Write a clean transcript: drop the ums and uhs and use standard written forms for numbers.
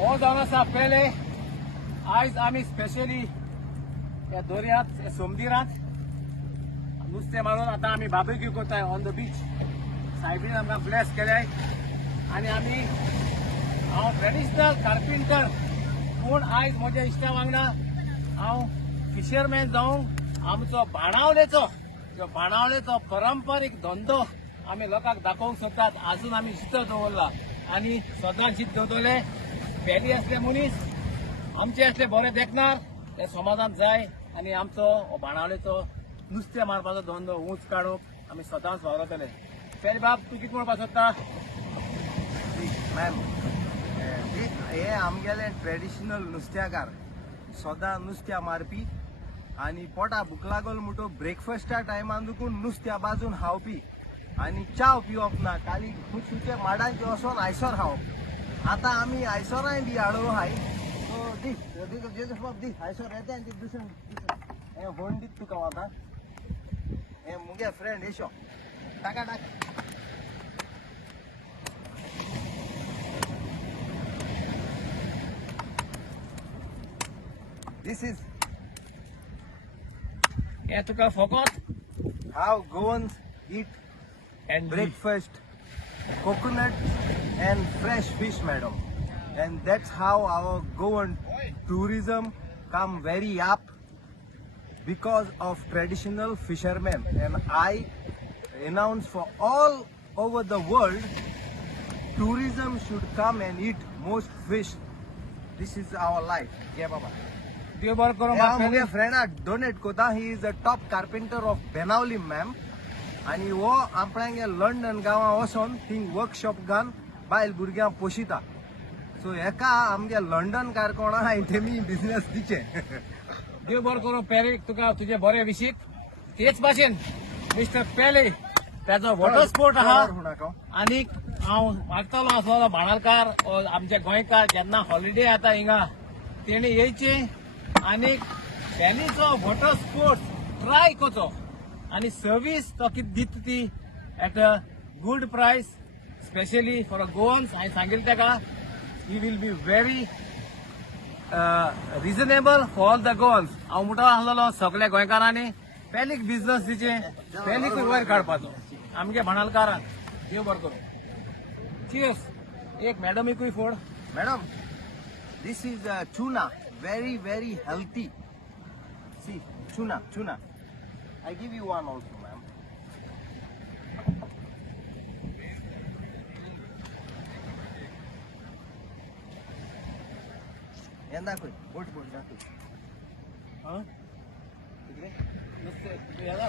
हो जावन आसा पयले आयज आमी स्पेशली या दर्यांत सोमदिरांत नुस्तें मारून आतां आमी बार्बेक्यू करताय ऑन द बीच. सायबीन आमकां ब्लेस केल्याय आनी आमी हांव ट्रेडिशनल कार्पेंटर पूण आयज म्हज्या इश्टा वांगडा हांव फिशरमॅन जावं आमचो बाणावलेचो पारंपारीक धंदो आमी लोकांक दाखोवंक सोदतात. आजून आमी शिस्त दवरला आनी सदांच शीत दवरतले. पेली असले मनीस आमचे असले बरे देखणार ते समाजांत जाय आनी आमचो बाणावलेचो नुस्तें मारपाचो धंदो उंच काडूंक आमी सदांच वावरतले. पेली बाब तूं कितें म्हणपाक सोदता? मॅम हे आमगेले ट्रेडिशनल नुस्त्याकार सदां नुस्त्या मारपी आनी पोटा भूक लागल म्हणटो ब्रेकफास्टा टायमान दुखून नुस्त्या बाजून खावपी आनी चाव पिवप ना. काली खुशुचे माडांचे वचोन आयसर खावप. आतां आमी आयसरांय बी हाडलो हाय सो दी दी आयसर येता आनी दुसरें हें होण दीत तुका आतां. हे मुगे फ्रेंड येशो टाका टाक. This is हें तुका फकत how Goans eat and breakfast, coconut and fresh fish, madam. And that's how our Goan tourism come very up because of traditional fishermen. And I announce for all over the world, tourism should come and eat most fish. This is our life. Yeah, Baba. देव बरें करूं. Yeah, my friend donate kota. He is the top carpenter of Benawli, ma'am. आणि वो आपणांगे London गांवां वचोन thing workshop घान बायल भुरग्यांक पोशिता. So हेका आमगे लंडन कारकोणा हांवें तेमी बिझनेस दिचे. देव बरें करूं. पेले तुका तुजे बरे विशीक तेच भाशेन मिस्टर पेले त्याचो वॉटर स्पोर्ट आहा आनी हांव मागतालो असलो बाणालकार आमचे गोंयकार जेन्ना हॉलिडे आता हिंगा तेणी येयचे आनी पेलीचो वॉटर स्पोर्ट्स ट्राय करचो आनी सर्वीस तो कितें दिता ती at a good price specially for a Goans. हांवें सांगिल्लें तेका he will be very reasonable for all the Goans. हांव म्हणटा आसलोलो सगळ्या गोंयकारांनी पेलीक बिझनस दिचे पेलीकूय वयर काडपाचो आमगे बाणालकारांक. देव बरें करूं. चियर्स. एक मॅडमीकूय फोड. Madam, this is tuna, very healthy. See, tuna. I give you one also, ma'am. Yan dakoy, boat dakoy. हां इकडे नुसते याला